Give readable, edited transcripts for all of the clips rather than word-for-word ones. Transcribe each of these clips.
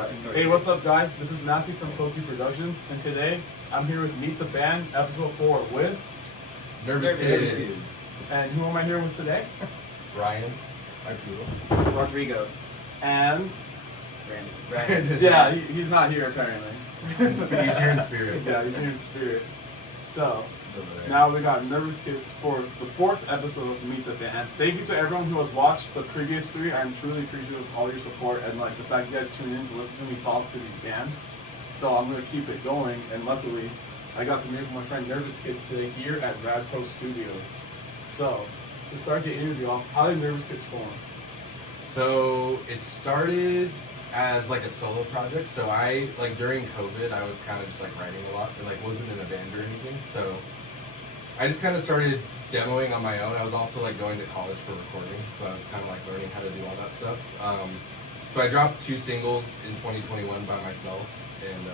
Right. Hey, what's up, guys? This is Matthew from Koki Productions, and today I'm here with Meet the Band, episode 4, with Nervous Kids. And who am I here with today? Ryan. Arturo. Rodrigo. And Brandon. yeah, he's not here apparently. He's here in spirit. Yeah, he's here in spirit. So now we got Nervous Kids for the 4th episode of Meet the Band. Thank you to everyone who has watched the previous 3. I'm truly appreciative of all your support and like the fact you guys tune in to listen to me talk to these bands. So I'm gonna keep it going, and luckily I got to meet with my friend Nervous Kids today here at Radpro Studios. So to start the interview off, how did Nervous Kids form? So it started as like a solo project. So I like during COVID I was kind of just like writing a lot and like wasn't in a band or anything. So I just kind of started demoing on my own. I was also like going to college for recording, so I was kind of like learning how to do all that stuff. So I dropped 2 singles in 2021 by myself, and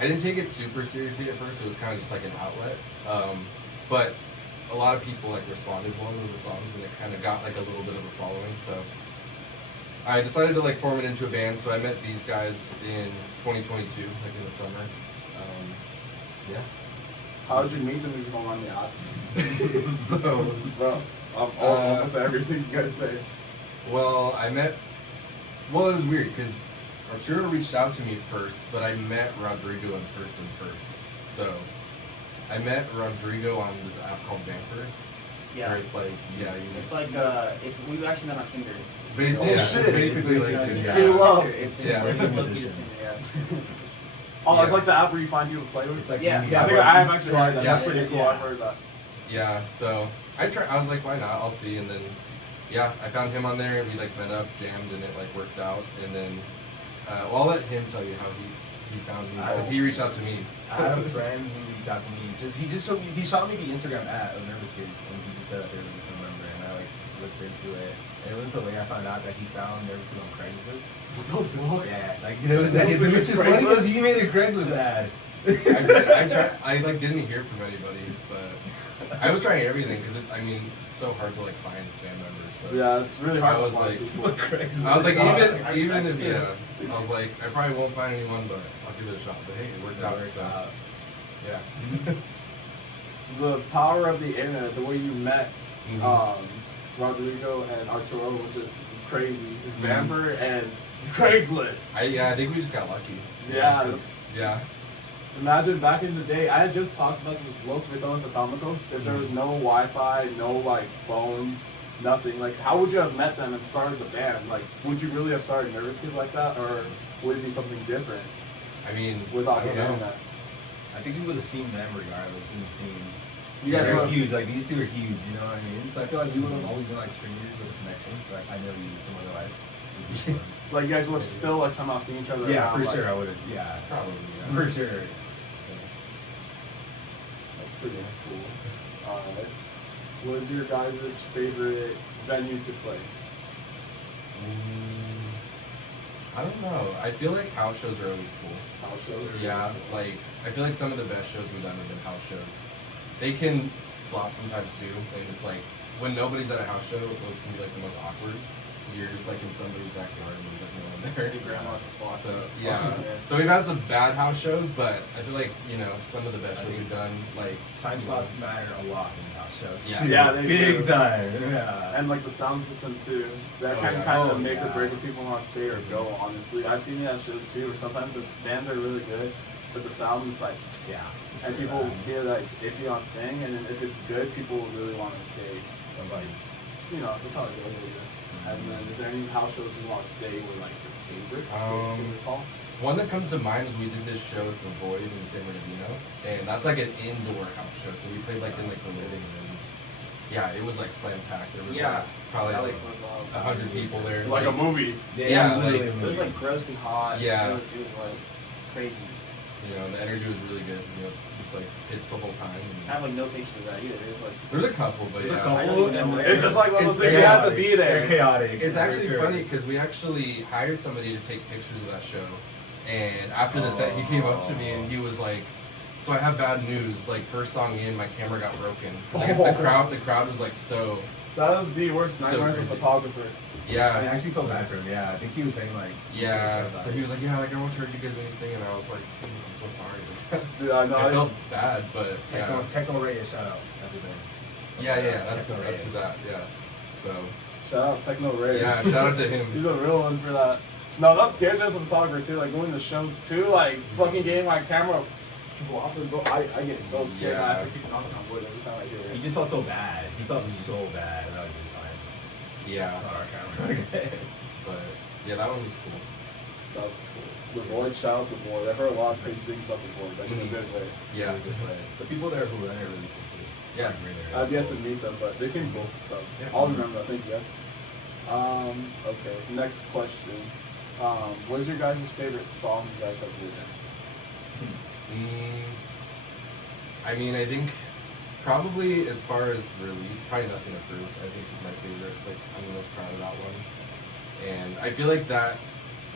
I didn't take it super seriously at first. It was kind of just like an outlet, but a lot of people like responded well to the songs, and it kind of got like a little bit of a following. So I decided to like form it into a band. So I met these guys in 2022, like in the summer. Yeah. How did you meet them if you don't mind me asking? So, Bro, I'm all open to everything you guys say. well, it was weird because Arturo reached out to me first, but I met Rodrigo in person first. So I met Rodrigo on this app called Vamper. Yeah. Where it's like, yeah, you It's just, like we've actually met on Tinder. yeah, Oh, shit. it's basically like It's Tinder. Tinder. True love. It's Yeah. yeah. Oh, it's Yeah. like the app where you find people to play with? It's like Yeah. I think I have actually heard that. Yeah. That's pretty cool. Yeah. I've heard that. Yeah, so I was like, why not? I'll see. And then, yeah, I found him on there, and we like met up, jammed, and it like worked out. And then, well, I'll let him tell you how he found me because he reached out to me. I had a friend who reached out to me. He showed me. He shot me the Instagram ad of Nervous Kids, and he just said that they were a member, and I like looked into it. And it wasn't until later I found out that he found Nervous Kids on Craigslist. What the fuck? Yeah, like you know, it was Mostly just just funny because Craigslist? he made a Craigslist ad. I like didn't hear from anybody, but I was trying everything because it's so hard to like find band members. So Yeah, it's really hard I was to find like, people. Craigslist. I was like, I even if respect I was like, I probably won't find anyone, but I'll give it a shot. But hey, it worked out. So yeah. The power of the internet, the way you met Mhm. Rodrigo and Arturo was just crazy. Mhm. Vamper and Craigslist. I think we just got lucky. Yeah, 'cause- yeah. Imagine back in the day, I had just talked about this with Los Vitones Atomicos. If there was no Wi-Fi, no like phones, nothing, like how would you have met them and started the band? Like, would you really have started Nervous Kids like that, or would it be something different I mean, without I the don't know. internet? I think we would have seen them regardless in the scene. You guys They're were huge. Like these two are huge. You know what I mean? So I feel like we would have always been like strangers with a connection. But I never knew some other life. It was just fun. like you guys would have still like somehow seen each other. Yeah, around, for like, sure. I would have. Yeah, Probably. Yeah. for sure. That's pretty cool. What is your guys' favorite venue to play? I don't know. I feel like house shows are always cool. House shows? Yeah, like I feel like some of the best shows we've done have been house shows. They can flop sometimes too, and it's like when nobody's at a house show, those can be like the most awkward because you're just like in somebody's backyard and there's like no one there. Your grandma's just watching. So yeah, so we've had some bad house shows, but I feel like some of the best I shows think we've done, like Time slots matter a lot in house shows. Yeah. too. Yeah, they big do. time. Yeah. And like the sound system too. That Oh, can yeah. kind of Oh, make or yeah. break if people want to stay or go, honestly. I've seen it at shows too where sometimes the bands are really good, but the sound is like, Yeah. and people get like iffy on staying, and then if it's good, people really want to stay. Like, You know, that's how it goes, I guess. And then is there any house shows you want to say were like your favorite? Can you recall? one that comes to mind is we did this show at the Void in San Bernardino, and that's like an indoor house show. So we played like in like the living room. Yeah, it was like slam packed. There was Yeah. like, probably That like was wild. 100 people there. Like a movie. Yeah, like- It was like grossly hot. Yeah. It was like crazy. The energy was really good. Just like hits the whole time. I have like no pictures of that either. It was like There's a couple, but There's a yeah. couple. I don't even know and where. It's just like one of those It's things you have to chaotic. be They're there. chaotic. It's actually for sure. funny because we actually hired somebody to take pictures of that show, and after the set, he came up to me and he was like, "So I have bad news. Like first song in, my camera got broken. I guess the crowd was like so That was the worst So nightmare as a crazy. photographer. Yeah. I actually felt bad for him. Yeah, I think he was saying like. Yeah. So he was like, yeah, like I won't charge you guys anything, and I was like, I'm so sorry. Dude, I know. I felt bad, but yeah. Techno Ray, shout out. That's his name. Yeah. That's Techno Ray. his app. Yeah. So. Shout out Techno Ray. Yeah. Shout out to him. He's a real one for that. No, that scares me as a photographer too. Like going to shows too. Like fucking getting my camera dropped and go. I get so scared. I have to keep knocking on wood every time I do He it. just felt so bad. He felt so bad. And I was just fine. Yeah. It's not our camera. But yeah, that one was cool. That's cool. The Void, shout out the Void. I've heard a lot of crazy things about the Void, like in a good way. Yeah. Really good players. The people there who run it are really cool too. Yeah. I've yet to meet them, but they seem cool. So Yeah. I'll remember. Thank you guys. Okay. Next question. What is your guys' favorite song you guys have written? I mean, I think probably as far as release, probably Nothing to Prove. I think is my favorite. It's like I'm the most proud of that one, and I feel like that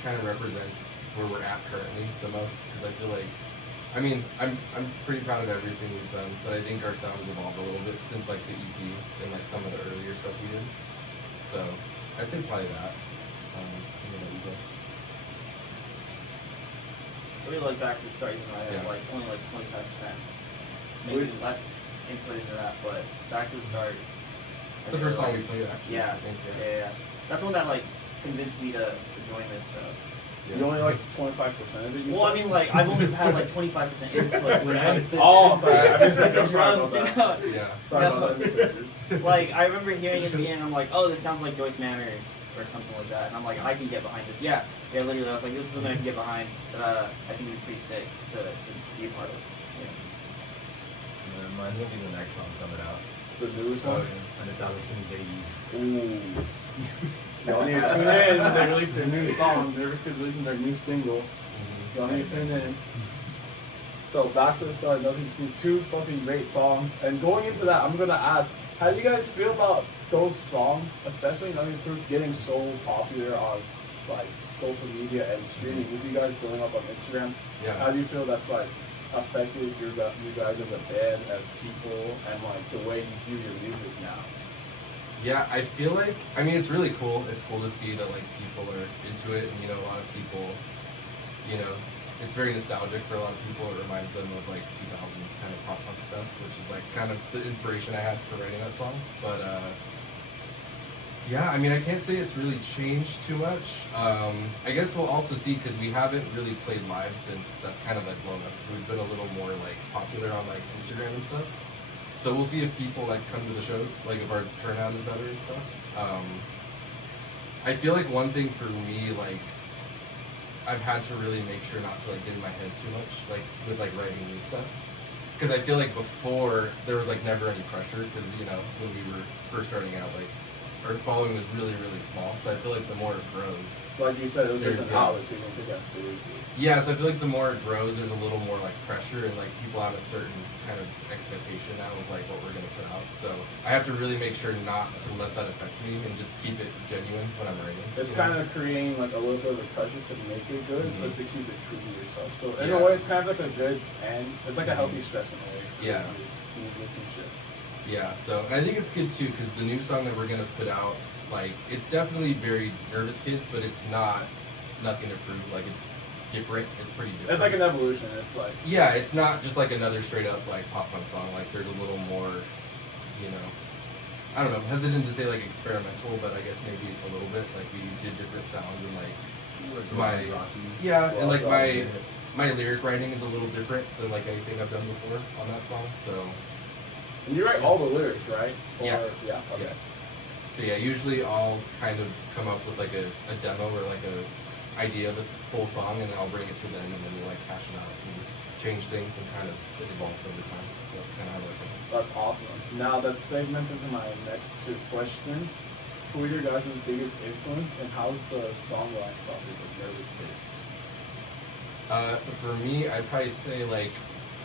kind of represents where we're at currently the most because I feel like, I mean, I'm pretty proud of everything we've done, but I think our sound has evolved a little bit since like the EP and like some of the earlier stuff we did. So I'd say probably that. You know, you guys. I really like back to the start, even though I had Yeah. like only like 25%, maybe less input into that, but back to the start. It's the first song we played actually. Yeah, I think, yeah. That's the one that like convinced me to join this. So. You only like 25% of it. You Well, I said? mean, like I've only had like 25% input. When Oh, sorry. I missed like the I'm sorry drums, about you that. know? Yeah. Sorry No. about that. I misheard you. Like I remember hearing it at the end, I'm like, oh, this sounds like Joyce Manor or something like that, and I'm like, I can get behind this. Yeah, literally, I was like, this is something I can get behind. I think it'd be pretty sick to be a part of. Yeah. And then mine's gonna be the next song coming out. The newest Oh, one. yeah. And $1 Swing Baby. Ooh. Y'all need to tune in. They released their new song. Nervous Kids releasing their new single. Y'all need to tune in. So Back to the Start, Nothing to Prove, two fucking great songs. And going into that, I'm gonna ask, how do you guys feel about those songs, especially Nothing to Prove, getting so popular on like social media and streaming? With you guys blowing up on Instagram, Yeah. how do you feel that's like affected you guys as a band, as people, and like the way you view your music now? Yeah, I feel like, I mean, it's really cool. It's cool to see that like people are into it, and you know, a lot of people, you know, it's very nostalgic for a lot of people. It reminds them of like 2000s kind of pop punk stuff, which is like kind of the inspiration I had for writing that song. But yeah, I mean, I can't say it's really changed too much. I guess we'll also see because we haven't really played live since that's kind of like blown up. We've been a little more like popular on like Instagram and stuff. So we'll see if people like come to the shows, like if our turnout is better and stuff. I feel like one thing for me, like I've had to really make sure not to like get in my head too much, like with like writing new stuff. Because I feel like before there was like never any pressure, because you know when we were first starting out, like our following was really really small. So I feel like the more it grows, Like you said, it was just There's, an outlet, so you can take that seriously. yeah, so I feel like the more it grows, there's a little more like pressure, and like people have a certain kind of expectation now of like what we're gonna put out. So I have to really make sure not to let that affect me and just keep it genuine when I'm writing. It's kind of creating like a little bit of a pressure to make it good, Mhm. but to keep it true to yourself. So in Yeah. a way, it's kind of like a good and it's like a healthy stress in a way for Yeah. musicianship. Yeah, so and I think it's good too because the new song that we're gonna put out, like it's definitely very Nervous Kids, but it's not Nothing to Prove. Like it's different. It's pretty different. It's like an evolution. It's like Yeah, it's not just like another straight up like pop punk song. Like there's a little more, you know, I don't know, I'm hesitant to say like experimental, but I guess maybe a little bit. Like we did different sounds and like my yeah, and like my lyric writing is a little different than like anything I've done before on that song. So and you write all the lyrics, right? Or, Yeah. Yeah. Okay. yeah. So yeah, usually I'll kind of come up with like a demo or like a idea of this full song, and then I'll bring it to them, and then we'll like hash it out and change things, and kind of it evolves over time. So that's kind of how that goes. That's awesome. Now that segments into my next two questions. Who are your guys' biggest influence, and how's the songwriting process of Nervous Kids? So for me, I'd probably say like,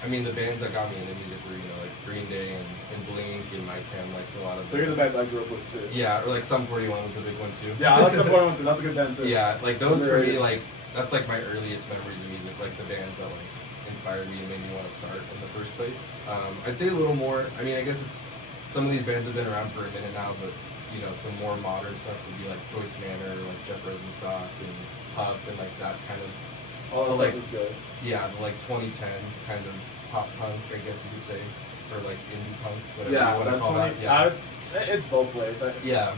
I mean, the bands that got me into music were, you know, like Green Day and Blink and My Chem, like a lot of Three of the bands I grew up with too. Yeah, or like Sum 41 was a big one too. Yeah, I like Sum 41 too. That's a good band too. Yeah, like those for me, Underrated. like that's like my earliest memories of music, like the bands that like inspired me and made me want to start in the first place. I'd say a little more. I mean, I guess it's some of these bands have been around for a minute now, but you know, some more modern stuff would be like Joyce Manor, like Jeff Rosenstock and Pup, and like that kind of All that like, stuff is good. yeah, the like 2010s kind of pop punk, I guess you could say, or like indie punk, whatever Yeah, you want to that call 20, that. Yeah, it's both ways. yeah.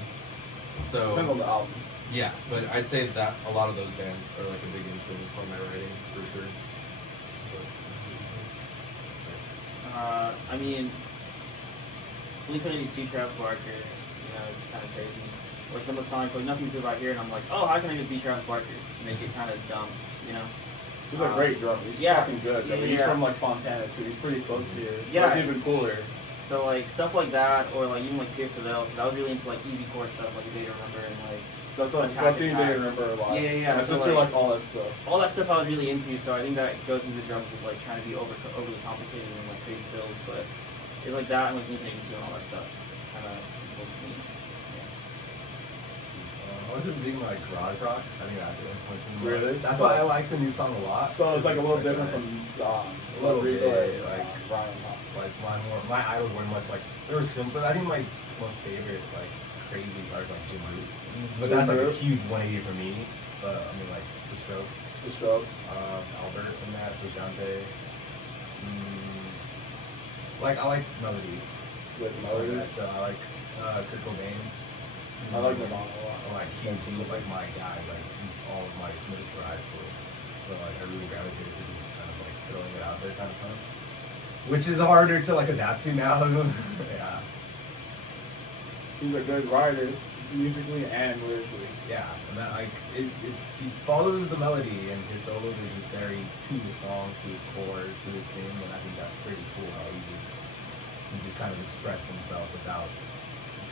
So Depends on the album. yeah, but I'd say that a lot of those bands are like a big influence on my writing for sure. I mean, Blink-182, Travis Barker, you know, it's kind of crazy. Or some of the songs, like Nothing Good About Here, and I'm like, oh, how can I just be Travis Barker? Make it kind of dumb, you know? He's a great drummer. He's yeah, fucking good. I mean, he's from like Fontana too. He's pretty close here. So Yeah. it's even cooler. So like stuff like that, or like even like Pierce the Veil, because I was really into like easy core stuff, like A Day to Remember, and like That's what Attack I've seen Attack. Day to Remember a lot. Yeah. My So, sister like- liked all that stuff. all that stuff I was really into. So I think that goes into the drums with like trying to be overly complicated and like crazy fills, but it's like that and like Blink-182 and all that stuff kind of influenced me. I was just digging like garage rock. I think that's what influenced me. most. Really? That's So- why I like the new song a lot. So it's like a little like different that. from A little Rodrigo bit, and, like- Ryan. Like my idols weren't much like they were simpler. I think my most favorite like crazy artists like Jim Root, but Jim that's like a Root. huge 180 for me. But I mean like The Strokes, The Strokes. Albert and that Frusciante. Like I like Melody. With Melody. So I like Kurt Cobain. I like Nirvana a lot. I'm like he was like my guy like in all of my middle school, high school. So like I really gravitated to just kind of like throwing it out there kind of time. Which is harder to like adapt to now. Yeah. He's a good writer, musically and lyrically. Yeah. And that like he follows the melody and his solos are just very to the song, to his core, to his theme, and I think that's pretty cool how he just kind of expressed himself without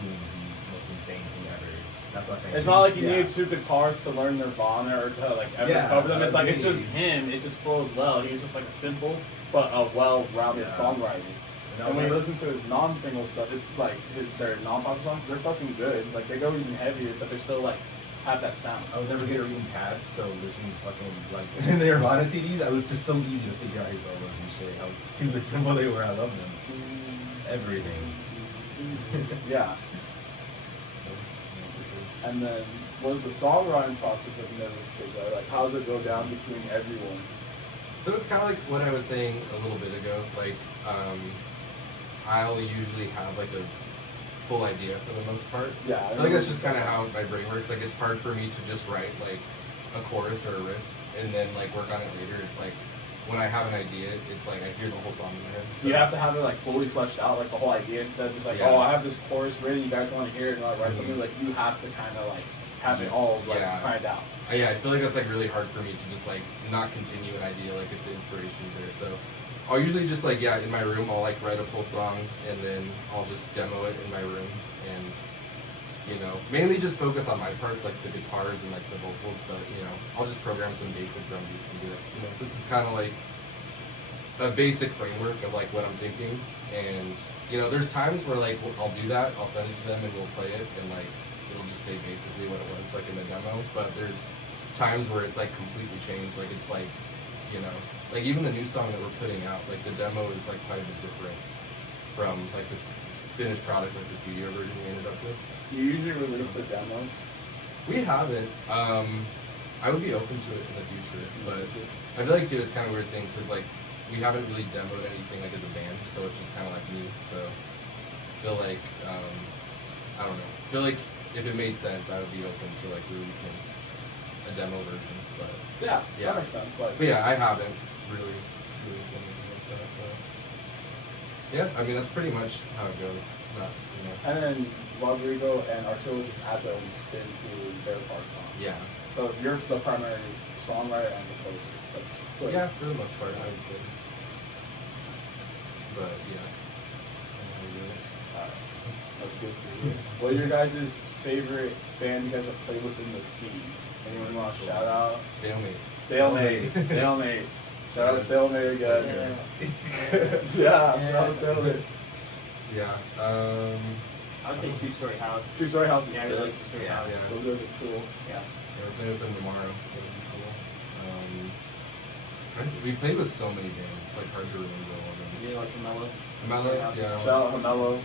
doing the most insane thing ever. That's what I'm saying. It's not like you Yeah. need two guitars to learn Nirvana or to like ever Yeah, cover them. It's like it's agree. just him. It just flows well. He's just like a simple but a well-rounded Yeah. songwriter. And And when you listen to his non-single stuff, it's like their non-pop songs. They're fucking good. Like they go even heavier, but they still like have that sound. I was never good at reading tabs, so listening to fucking like the Nirvana CDs, I was just so easy to figure out his solos and shit. How stupid simple they were. I love them. Everything. Yeah. And then, what is the songwriting process of Nervous Kids? Right? Like, how does it go down between everyone? So it's kind of like what I was saying a little bit ago. Like, I'll usually have like a full idea for the most part. Yeah, I think that's just kind of how my brain works. Like, it's hard for me to just write like a chorus or a riff and then like work on it later. It's like when I have an idea, it's like I hear the whole song in my head. So you have to have it like fully fleshed out, like the whole idea, instead of just like, Yeah. oh, I have this chorus ready, you guys want to hear it, and I write Mhm. something. Like you have to kind of like have it all like Yeah. planned out. Yeah, I feel like that's like really hard for me to just like not continue an idea like if the inspiration's there. So I'll usually just like in my room I'll like write a full song and then I'll just demo it in my room and you know mainly just focus on my parts like the guitars and like the vocals, but you know I'll just program some basic drum beats and be like, you know, this is kind of like a basic framework of like what I'm thinking. And you know there's times where like I'll do that, I'll send it to them and we'll play it and like it'll just stay basically what it was like in the demo. But there's times where it's like completely changed. Like it's like, you know, like even the new song that we're putting out, like the demo is like quite a bit different from like this finished product, like the studio version we ended up with. Do you usually release the demos? We haven't. I would be open to it in the future, but I feel like too it's kind of a weird thing because like we haven't really demoed anything like as a band, so it's just kind of like me. So I feel like I don't know. I feel like if it made sense, I would be open to like releasing a demo version. But Yeah, Yeah. that makes sense. Like, But yeah, I haven't really released anything like that. But yeah, I mean that's pretty much how it goes. Not, you know. and then Rodrigo and Arturo just add their own spin to their parts on. Yeah. So you're the primary songwriter and composer. That's good. Yeah, for the most part, I would say. But yeah, that's kind of how we do it. Alright. That's good to hear. What are your guys' favorite band you guys have played with in the scene? Anyone want to shout out? Stalemate. Stalemate. Stalemate. Shout out Yes. Stalemate again. Yeah, shout out Stalemate. Yeah. I would say Two Story House. Two Story House is Yeah, I sick. really like Two Story Yeah, House. yeah. Those guys are cool. Yeah. We're playing with them tomorrow, so it'll be cool. We played with so many bands, it's like hard to remember all of them. Really like the Mellows. Mellows, yeah. Shout out Hamelos.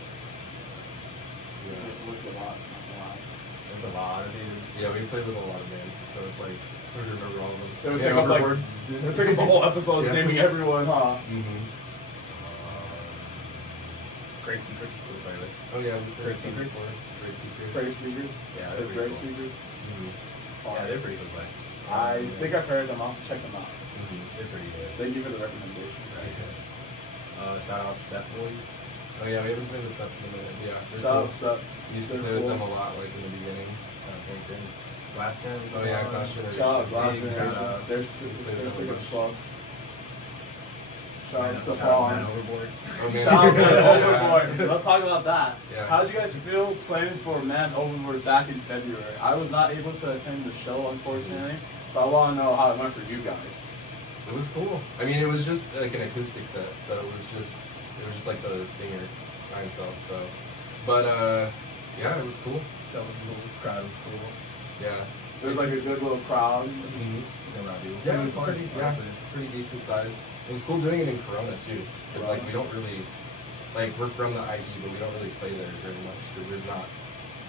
It's just worked a lot. Not gonna lie. There's a lot of these. Yeah, we played with a lot of bands, so it's like hard to remember all of them. It would Yeah, take up like Overboard. it would take up the whole episode Yeah. naming everyone, huh? Mm-hmm. Grave Secrets is cool to play with. Oh yeah, we played Grave some Secrets? before. Grave Secrets. Brave Secrets. Yeah, The they're pretty Brave cool. Secrets. Mm-hmm. Yeah, they're pretty good play. I think I've heard them. I'll have to check them out. Mm-hmm. They're pretty good. Thank you for the recommendation. Shout out to Set Boys. Oh yeah, we haven't played with Sept in a minute. Yeah, they're Shout cool. out Sup. We used to They're play with cool. them a lot, like in the beginning. Glass Gen. Oh yeah, Glass Generation. Shout out Glass Big Generation. shout out. They're sick, We played they're with sick them as a fuck. Shout out Man Stefan. Overboard. Oh, man. Shout out Man Yeah. Overboard. Let's talk about that. Yeah. How did you guys feel playing for Man Overboard back in February? I was not able to attend the show, unfortunately, but I want to know how it went for you guys. It was cool. I mean, it was just like an acoustic set, so it was just like the singer by himself. So, but yeah, it was cool. Show was cool. Crowd was cool. Yeah. It was like a good little crowd. Mm-hmm. Yeah, Yeah, it was fun, pretty. Yeah, honestly. pretty decent size. It was cool doing it in Corona too. It's like we don't really like we're from the IE, but we don't really play there very much because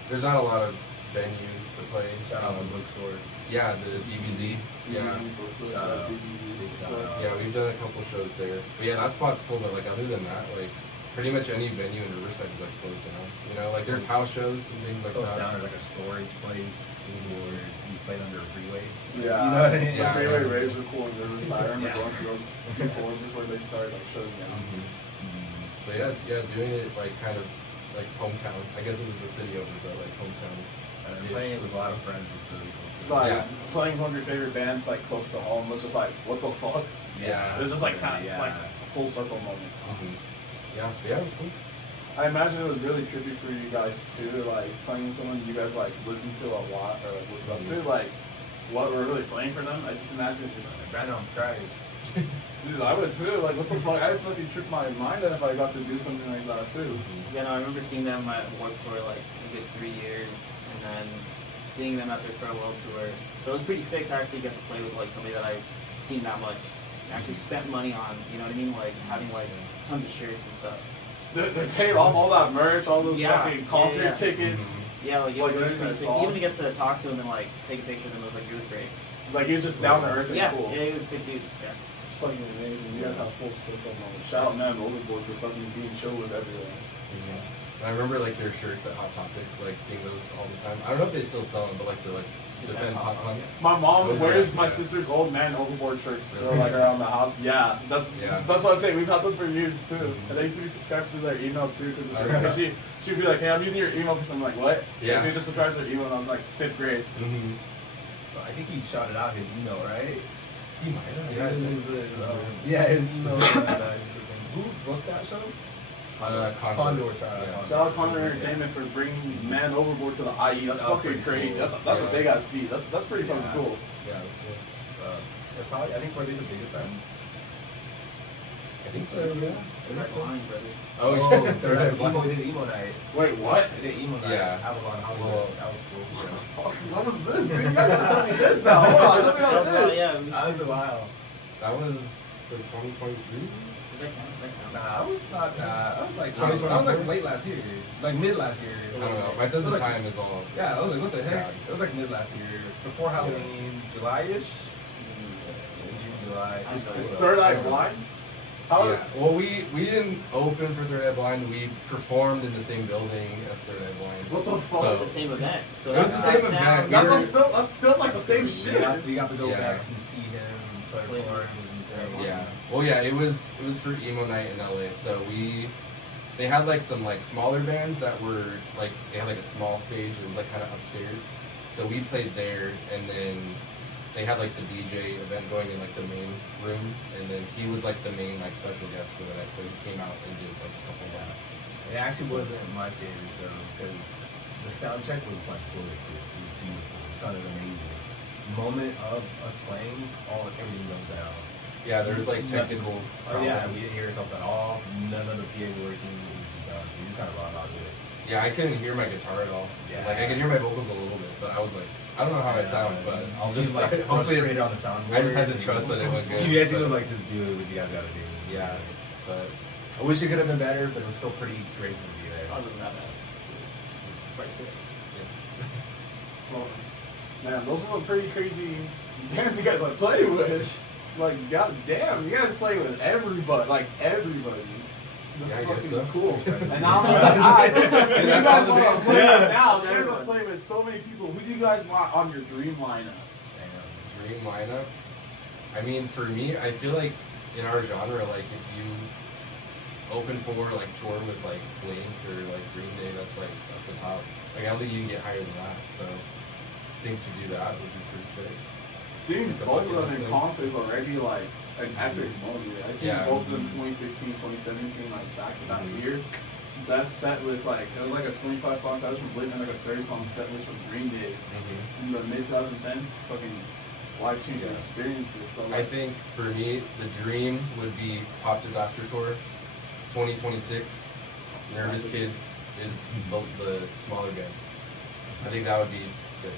there's not a lot of venues to play. Shout out to Bookstore. Yeah, the DBZ. Yeah. DBZ Bookstore, shout out DBZ Bookstore. Yeah, we've done a couple shows there. But yeah, that spot's cool, but like other than that, like pretty much any venue in Riverside is like closed now. You know, like there's house shows and things like Goes that. down to like a storage place, or you played under a freeway. Yeah, You know what I mean? the Yeah. freeway raves were cool in Riverside. I remember Yeah. going to those before they started like shutting down. Mhm. So yeah, doing it like kind of like hometown. I guess it was the city over, but like hometown. And playing it with a lot of friends was really cool. too. Like Yeah. playing one of your favorite bands like close to home was just like, what the fuck? Yeah. It was just like kind of Yeah. like a full circle moment. Yeah, it was cool. I imagine it was really trippy for you guys too, like playing with someone you guys like listen to a lot or like looked up to, like what we're really playing for them. I just imagine just, Brandon's crying. dude, I would too. Like what the fuck? I'd fucking trip my mind if I got to do something like that too. Yeah, no, I remember seeing them at Warped Tour like a good 3 years, and then seeing them at their farewell tour. So it was pretty sick to actually get to play with like somebody that I've seen that much, and actually spent money on. You know what I mean? Like having like tons of shirts and stuff. They paid off all that merch, all those Yeah, fucking concert yeah. tickets. Yeah, like it Like, was learning pretty their sick. Even to songs. get to talk to him and like take a picture with him, it was great. Like he was just down to earth and Yeah, cool. yeah, he was a sick dude. Yeah. It's fucking amazing. You guys have a full circle moment. Shout out Man Overboard for fucking being chill with everyone. And I remember like their shirts at Hot Topic, like seeing those all the time. I don't know if they still sell them, but like the Defend Pop Punk. My mom Those wears are- my yeah. sister's old Man Overboard shirts still Really? like around the house. Yeah, that's Yeah. what I'm saying. We've had them for years too. Mhm. And I used to be subscribed to their email too Okay. because she'd be like, hey, I'm using your email for something. I'm like, what? Yeah. And she just subscribed to their email when I was like 5th grade. Mm-hmm. I think he shouted out his email, right? He might have. Yeah, his email. Who booked that show? Condor. Shout out Condor Entertainment for bringing Man Overboard to the IE. That's That was fucking pretty crazy. cool. That's a Yeah. big ass feat. That's pretty fucking Yeah. cool. Yeah, it was cool. They're probably, I think, were they the biggest band? I think so. Yeah. I Right think so. behind, brother. Oh, they're they're like at emo, Black. they did emo night. Wait, what? They did emo night. Yeah. Avalon Hollywood. Well, that was cool. Fuck, what was this, dude? You gotta tell me this now. Hold on, tell me about That's this. yeah. That was a while. That was the 2023. That count. Nah, I was not. I was like, I 2024? was like late last year, like mid last year. I don't know. My sense of time is all. Yeah, I was like, what the heck? Yeah. It was like mid last year, before Halloween, July-ish. June, July. I know. Third Eye Blind? How? Yeah. Well, we didn't open for Third Eye Blind. We performed in the same building as Third Eye Blind. What the fuck? So- The same event. So It was the that's same not event. sound- We That's were- still like the same shit. We got to go Yeah. back and see him, play cards and things. Yeah. Well, yeah. It was for emo night in LA. So they had like some like smaller bands that were like they had like a small stage. It was like kind of upstairs. So we played there, and then they had like the DJ event going in like the main room, and then he was like the main like special guest for the night. So he came out and did like a couple songs. It actually wasn't my favorite show because the sound check was like bulletproof. It was beautiful. It sounded amazing. The moment of us playing, everything goes down. Yeah, there's like technical. Oh yeah, problems. we didn't hear ourselves at all. None of the PAs were working. It was just done. So we just kind of brought out it. Yeah, I couldn't hear my guitar at all. Yeah. Like I could hear my vocals a little bit, but I was like, I don't know how I sound, but I'll Seemed just like hopefully frustrated it's, on the soundboard. I just had to trust that it went good. You guys but- could like just do what you guys gotta do. Yeah, but I wish it could have been better, but it was still pretty great for me to be there. Other than that, quite sick. Well, man, those are some pretty crazy bands you guys like play with. Like, goddamn, you guys play with everybody, like everybody. That's Yeah, I guess fucking so. cool. And now I'm gonna ask, you That's guys all the want to bands. play Yeah. with now. So you guys Everyone. want to play with so many people. Who do you guys want on your dream lineup? Dream lineup. I mean, for me, I feel like in our genre, like if you open for like tour with like Blink or like Green Day, that's the top. Like I don't think you can get higher than that. So I think to do that would be pretty sick. Seeing It's like a both of bucket them list in thing. concerts already, like an epic moment. I've seen Yeah. both of them 2016, 2017, like back to back Mhm. years. Best set list, like it was like a 25 song set list from Blink and like a 30 song set list from Green Day in the mid 2010s. Fucking life changing Yeah. experiences. So I like, think for me, the dream would be Pop Disaster Tour 2026. Nervous Kids is the smaller band. I think that would be sick.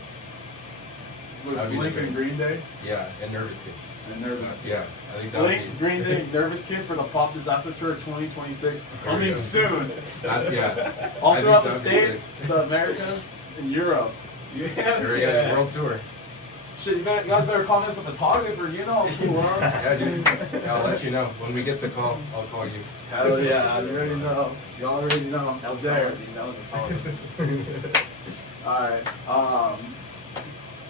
with that'd be the Blink and dream. Green Day Yeah, and Nervous Kids. and Nervous Kids. Yeah, I think that would Blink, be. Green Day, Nervous Kids for the Pop Disaster Tour 2026 There we coming go. soon. That's yeah. All I think throughout the that'd be States, sick. the Americas, and Europe. Yeah, There we go, world tour. Shit, you guys better call me as a photographer, you know. Yeah, dude. Yeah, I'll let you know when we get the call. I'll call you. Hell yeah, you already know. You already know. That was there. solid, dude. That was a solid. Alright.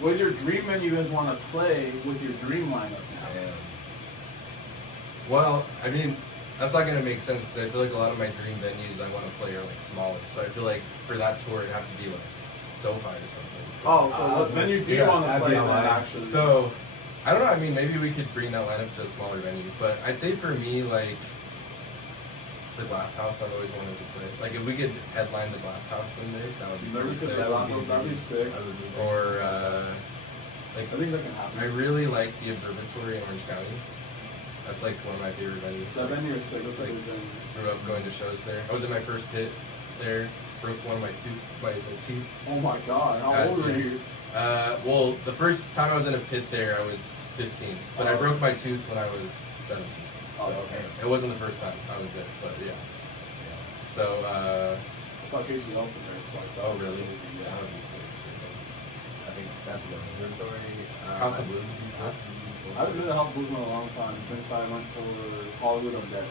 What is your dream venue you guys want to play with your dream lineup now? Well, I mean, that's not gonna make sense because I feel like a lot of my dream venues I want to play are like smaller. So I feel like for that tour it'd have to be like SoFi or something. Oh, so what venues do you yeah, want to that'd play be then, alright. actually? So, I don't know. I mean, maybe we could bring that lineup to a smaller venue, but I'd say for me, like the Glass House, I've always wanted to play. Like if we could headline the Glass House someday, that would be pretty Nervous sick. Kids, that'd be sick. Or like I think that can happen. I really like the Observatory in Orange County. That's like one of my favorite venues. That venue is sick. That's like a good venue. Grew up going to shows there. I was in my first pit there. Broke one of my teeth. Oh my god, how old were yeah. you? Well, the first time I was in a pit there, I was 15, but I Oh. broke my tooth when I was 17. Oh, So okay. it wasn't the first time I was there, but yeah. So, I saw Casey Elfman there twice. That oh was really? amazing, That yeah. would be sick. I think that's a good one. Observatory. House of Blues would be sick. I haven't been to House of Blues in a long time since I went for Hollywood Undead.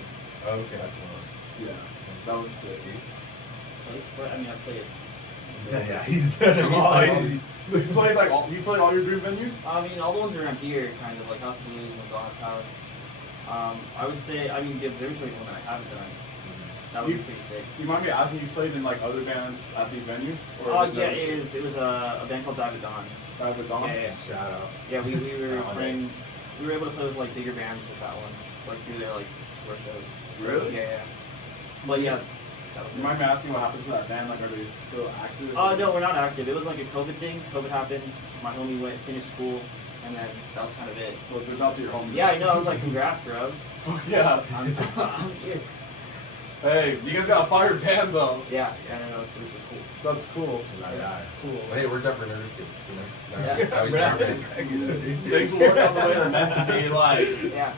Oh, okay, that's one. Yeah, that was sick. Place, but I mean, I played. Yeah, he's done it all. You played like you played all your dream venues? I mean, all the ones around here, kind of like House of Blues and the Glass House. I would say, I mean, the Observatory is one that I haven't done. That would be pretty sick. You mind me asking? You've played in like other bands at these venues? Oh is yeah, that- it is. It was a band called David Dawn. David Yeah, Dawn? yeah. Shout out. Yeah, we were Oh, playing. We were able to play with like bigger bands with that one, like through their like tour shows. So, Really? Yeah, yeah. But yeah, that was You it. mind me asking what happened to that band? Like, are they still active? No, we're not active. It was like a COVID thing. COVID happened. My homie finished school, and then that was kind of it. Well, good job to your home. Yeah, I know. I was like, congrats, bro. Fuck yeah. I'm sick. Hey, you guys got a fire band though. Yeah, no, it was cool. That's cool. Like That's that. cool. Well, hey, it worked out for Nervous Kids, you know? Yeah. Now he's in our band. Things will work out the way they're meant to be. Like, Yeah.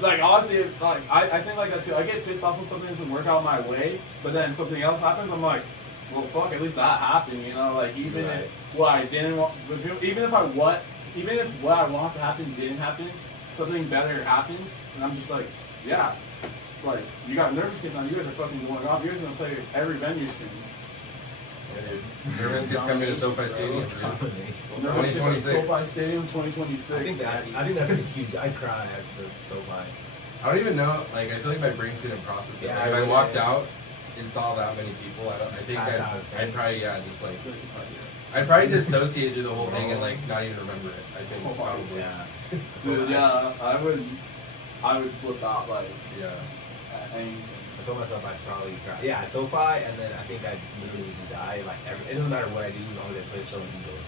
like honestly, like I think like that too. I get pissed off when something doesn't work out my way, but then something else happens. I'm like, well, fuck. At least that happened, you know. Like even Right. if what I didn't want, even if what I want to happen didn't happen, something better happens, and I'm just like, yeah. Like you got Nervous Kids on. You guys are fucking going off. You guys are gonna play every venue soon. Yeah, dude. Nervous Kids coming to SoFi Stadium, dude. Nervous Kids at 2026. SoFi Stadium 2026. I think that's a huge. I'd cry at the SoFi. I don't even know, like, I feel like my brain couldn't process it. Yeah, Like, if I yeah, walked yeah. out and saw that many people, I think Pass out. I'd probably, just like, I'd probably dissociate through the whole thing and, like, not even remember it. I think, Oh, probably. Yeah. Dude, yeah, I would flip out like Yeah. at anything. I told myself I'd probably cry. Yeah, at SoFi, and then I think I'd literally just die. Like, it doesn't matter what I do as long as I play the show in England.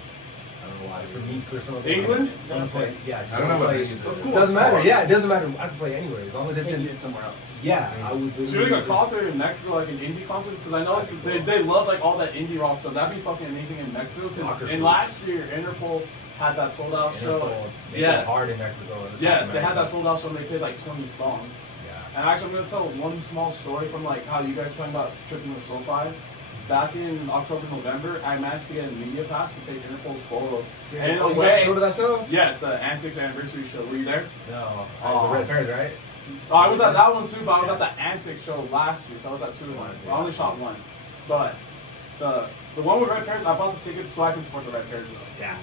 I don't know why. For me personally, England? I want to play. Yeah, I don't know what play. venues That's it cool. is. Doesn't matter. Yeah, it doesn't matter. I can play anywhere as long as it's Take in. you somewhere else. Yeah, I would. So you're like a concert in Mexico, like an indie concert, because I know like, they love like all that indie rock stuff. That'd be fucking amazing in Mexico. Because in last year, Interpol had that sold out show. Interpol, they Yes. go hard in Mexico. in Yes, South they had that America. sold out show and they played like 20 songs. Yeah. And actually, I'm gonna tell one small story from like how you guys were talking about tripping with SoFi. back in October, November, I managed to get a media pass to take Interpol's photos. And in Oh, a you way, go to that show? yes, the Antics anniversary show. Were you there? No. Oh. The Red Pears, right? Oh, I was at that one too, but I was at the Antics show last year, so I was at two of them. I only shot one. But the one with Red Pears, I bought the tickets so I can support the Red Pears. Yeah.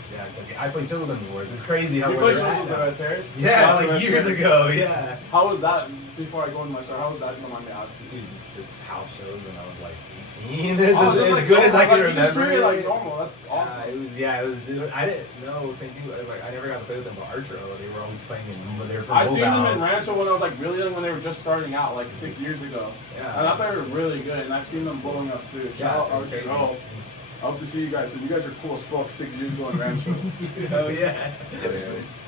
Okay. I played shows with them before. It's crazy how You we're played shows at with the now. Red Pears? Yeah, Shout out to like Red years Pears. ago. Yeah. How was that? Before I go into my story, how was that? Don't mind me asking. Dude, it's just house shows when I was like 18. This Oh, is just as like good as I normal, can like, you just remember. treat it like normal. That's awesome. It was. I didn't know. Same thing. Like I never got to play with them, but Archer, they were always playing in. They were from I seen them Mobile. in Rancho when I was like really young, when they were just starting out, like 6 years ago. Yeah. And I thought they were really good, and I've seen them blowing up too. Shout out it's Archer. crazy. Oh, I hope to see you guys. So you guys are cool as fuck 6 years ago in Rancho. Oh yeah.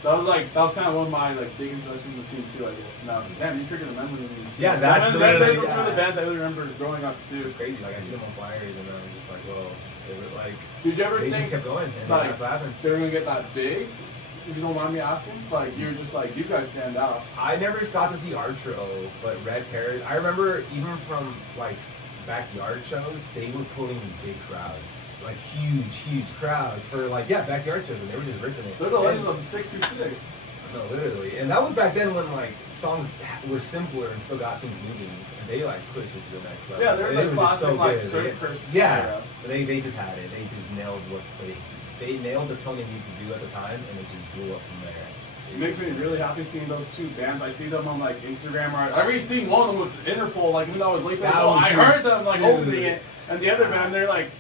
That was kind of one of my like big introductions to the scene too, I guess. Now, damn, you triggered a memory in me too. Yeah, that's that, literally- those were the yeah. bands I really remember growing up It too. was crazy. Like I see them on flyers, and I was just like, whoa. They were like, Did you ever they just think kept going, and like, that's what happens. they were gonna get that big? If you don't mind me asking, like you're just like these guys stand out. I never got to see Artro, but Red Pears. I remember even from like backyard shows, they were pulling in big crowds, like huge crowds for like backyard shows, and they were just ripping it. They're the legends And- of the 626. No, literally, and that was back then when like songs were simpler and still got things moving, and they like pushed it to the next level. Yeah, they're And the it was just classic like good. surf curse. Yeah, era. they just had it. They just nailed what they nailed the tone they needed to do at the time, and it just blew up from there. It makes me really happy seeing those two bands. I see them on like Instagram, or I already seen one of them with Interpol. Like even though I was late, to the That show, was I true. heard them like Dude. opening it, and the other band they're like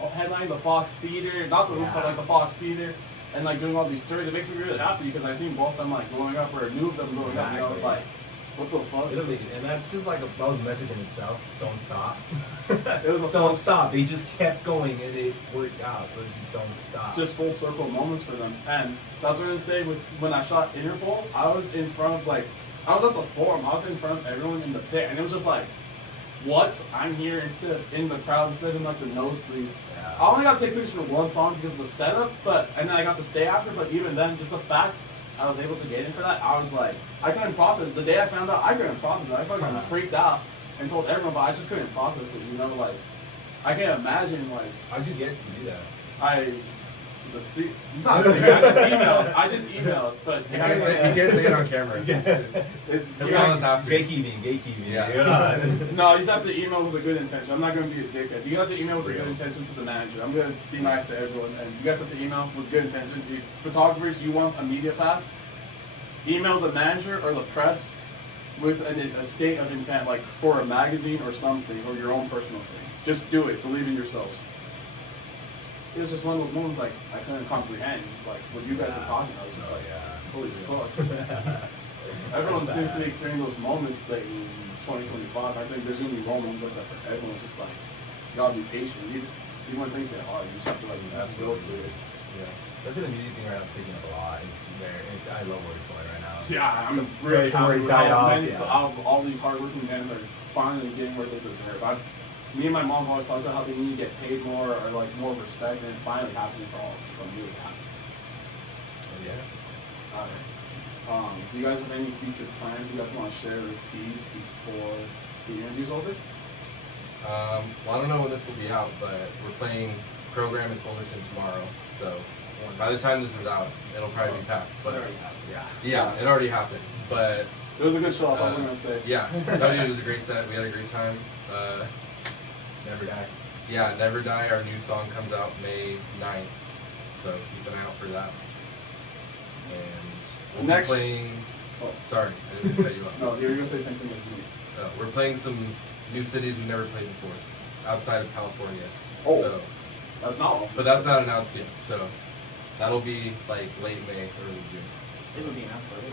headlining the Fox Theater, not the rooftop, Yeah. like the Fox Theater, and like doing all these tours. It makes me really happy because I seen both of them like growing up, or knew of them growing up. And I was Exactly. like, what the fuck? Literally, and that's just like that was a message in itself. Don't stop. It was a don't fun- stop. They just kept going, and it worked out. So just don't stop. Just full circle moments for them. And that's what I was saying with when I shot Interpol, I was in front of like I was at the forum, I was in front of everyone in the pit, and it was just like, what? I'm here instead of in the crowd, instead of in like the nosebleeds. Yeah. I only got to take pictures for one song because of the setup, and then I got to stay after, but even then, just the fact I was able to get in for that, I was like, I couldn't process it. The day I found out, I couldn't process it. I fucking freaked out and told everyone, but I just couldn't process it, like, I can't imagine, like, How'd you get to do that? it's a secret. It's not a secret. I just emailed, but You can't say it on camera. it's, He'll you tell know, us after. Gatekeeping. Yeah. no, you just have to email with a good intention. I'm not going to be a dickhead. You have to email with a good intention to the manager. I'm going to be nice to everyone, and you guys have to email with good intention. If photographers, you want a media pass, email the manager or the press with a state of intent, like for a magazine or something, or your own personal thing. Just do it. Believe in yourselves. It was just one of those moments like I couldn't comprehend, like what you guys were talking about. I was just like, holy fuck. Everyone seems to be experiencing those moments like in 2025. I think there's gonna be more moments like that for everyone. It's just like you gotta be patient. Even when things get hard, you just have to like go through it. Yeah. Especially the music scene right now is picking up a lot. I love where it's going right now. Yeah, I'm really It's already happy with died how off, many- yeah. so all these hardworking bands are finally getting what they deserve. Me and my mom always talked about how they need to get paid more or like more respect, and it's finally happening for all of us. I'm really happy. Yeah. Alright. Do you guys have any future plans you guys want to share or tease before the interview's over? Well, I don't know when this will be out, but we're playing Program in Fullerton tomorrow. So by the time this is out, it'll probably be past. But yeah, it already happened. But It was a good show, that's all I'm gonna say. yeah, no, dude, it was a great set. We had a great time. Never die. Yeah, Never Die, our new song comes out May 9th. So keep an eye out for that. And we'll Next- be playing. Oh. Sorry, I didn't cut you off. No, you're gonna say the same thing as me. We're playing some new cities we've never played before, outside of California. Oh. So, That's not all. but that's not announced yet. So that'll be like late May, early June. It would be announced already.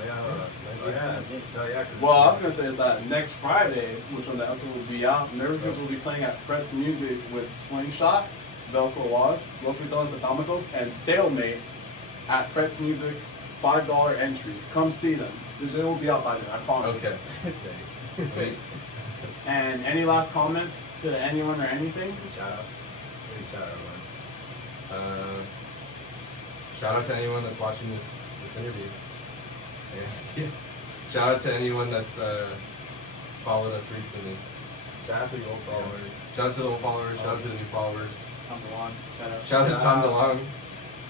Oh yeah. Oh yeah. No, yeah. 'cause- Well, I was gonna say is that next Friday, which when the episode will be out, Nervous will be playing at Fret's Music with Slingshot, Velcro Laws, Los Mitones de Tamacos, and Stalemate at Fret's Music, $5 entry. Come see them. This will be out by then, I promise. Okay. Sweet. And any last comments to anyone or anything? Shout out. Maybe shout out everyone. Shout out to anyone that's watching this interview. And, yeah. Shout out to anyone that's followed us recently. Shout out to the old followers. Shout out to the old followers. Shout out to the new followers. Tom DeLong, shout out. Shout out to Tom DeLong.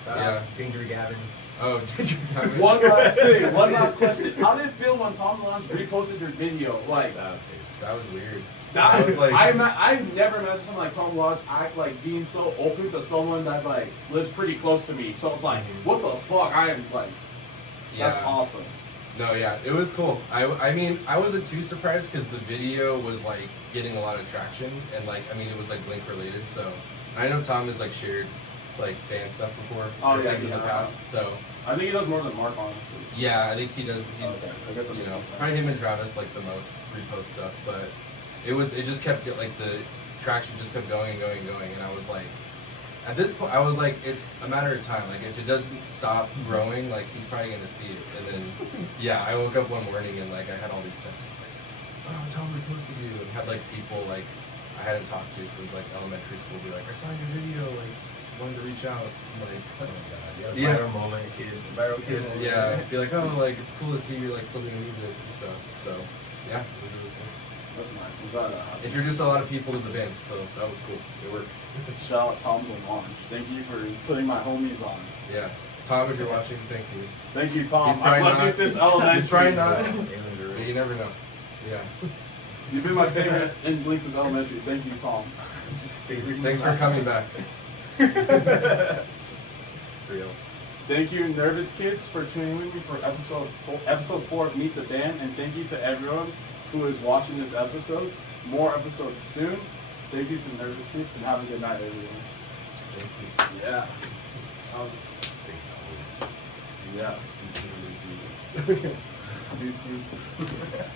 Shout Yeah. out Danger Gavin. Oh, did you come in? One last thing, one last question. How did it feel when Tom DeLonge reposted your video? Like, That was weird. that was like- I've never imagined someone like Tom DeLonge act like being so open to someone that like lives pretty close to me. So it's like, what the fuck? I am like, that's awesome. No, yeah, it was cool. I mean, I wasn't too surprised because the video was like getting a lot of traction and like, I mean, it was like Blink related. So I know Tom has like shared like fan stuff before. Oh, yeah, like, in he the does. past. So I think he does more than Mark, honestly. yeah, I think he does. He's Okay, I guess that you makes know sense. probably him and Travis like the most repost stuff, but it just kept like the traction just kept going and going and going, and I was like. At this point, I was like, it's a matter of time. Like, if it doesn't stop growing, like, he's probably gonna see it. And then, yeah, I woke up one morning and like I had all these texts like, oh, Tom reposted you, and had like people like I hadn't talked to since like elementary school be like, I saw your video, like, just wanted to reach out. I'm like, Oh my god. Yeah. Viral moment, kid. Viral kid. moment. yeah, be like, oh, like it's cool to see you're like still doing music and stuff. So, yeah, it was really cool. That's nice. I'm glad that happened. Introduced a lot of people to the band, so that was cool. It worked. Shout out Tom DeLonge. Thank you for putting my homies on. Yeah, Tom, if you're watching, thank you. Thank you, Tom. He's I've probably loved you not- since he's elementary. probably not. Aliens are But real. you never know. Yeah. You've been my favorite in Blink since elementary. Thank you, Tom. Thanks for coming back. Real. Thank you, Nervous Kids, for tuning with me for episode 4 of Meet the Band, and thank you to everyone who is watching this episode. More episodes soon. Thank you to Nervous Kids, and have a good night, everyone. Thank you. Yeah. Yeah. Dude.